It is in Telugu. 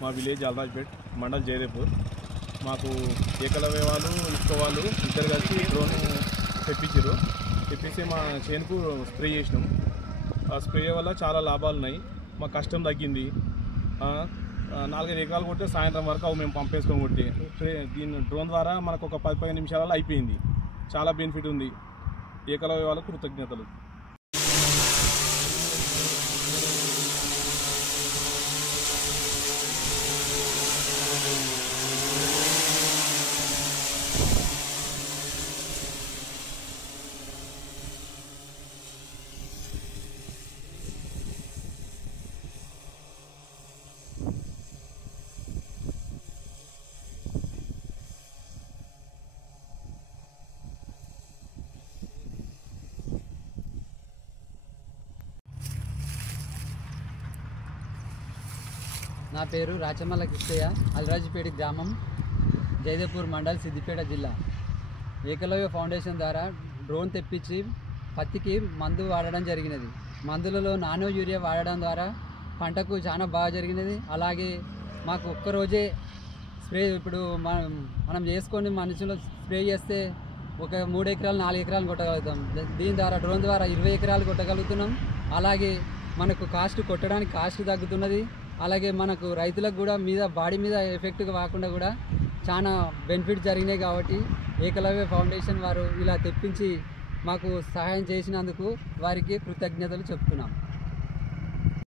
మా విలేజ్ అల్రాజ్పేట్ మండల్ జయదేపూర్. మాకు ఏకలవ్య వాళ్ళు ఇసుక వాళ్ళు ఇద్దరు కలిసి డ్రోన్ తెప్పించి మా చేనుకు స్ప్రే చేసినాం. ఆ స్ప్రే వల్ల చాలా లాభాలు ఉన్నాయి. మా కష్టం తగ్గింది. 4-5 ఎకరాలు కొట్టే సాయంత్రం వరకు అవి మేము పంపేసుకొని కొట్టి దీని డ్రోన్ ద్వారా మనకు ఒక 10-15 నిమిషాలలో అయిపోయింది. చాలా బెనిఫిట్ ఉంది. ఏకలవ్య వాళ్ళకు కృతజ్ఞతలు. నా పేరు రాచమల్ల కృష్ణయ్య, అల్రాజ్పేట గ్రామం, జయదేపూర్ మండల్, సిద్దిపేట జిల్లా. ఏకలవ్య ఫౌండేషన్ ద్వారా డ్రోన్ తెప్పించి పత్తికి మందు వాడడం జరిగినది. మందులలో నానో యూరియా వాడడం ద్వారా పంటకు చాలా బాగా జరిగినది. అలాగే మాకు ఒక్కరోజే స్ప్రే ఇప్పుడు మనం చేసుకొని మనుషులు స్ప్రే చేస్తే ఒక 3 ఎకరాలు 4 ఎకరాలు కొట్టగలుగుతాం. దీని ద్వారా డ్రోన్ ద్వారా 20 ఎకరాలు కొట్టగలుగుతున్నాం. అలాగే మనకు కొట్టడానికి కాస్ట్ తగ్గుతున్నది. అలాగే మనకు రైతులకు కూడా బాడీ మీద ఎఫెక్ట్గా కాకుండా కూడా చాలా బెనిఫిట్ జరిగినాయి. కాబట్టి ఏకలవ్య ఫౌండేషన్ వారు ఇలా తెప్పించి మాకు సహాయం చేసినందుకు వారికి కృతజ్ఞతలు చెప్తున్నాం.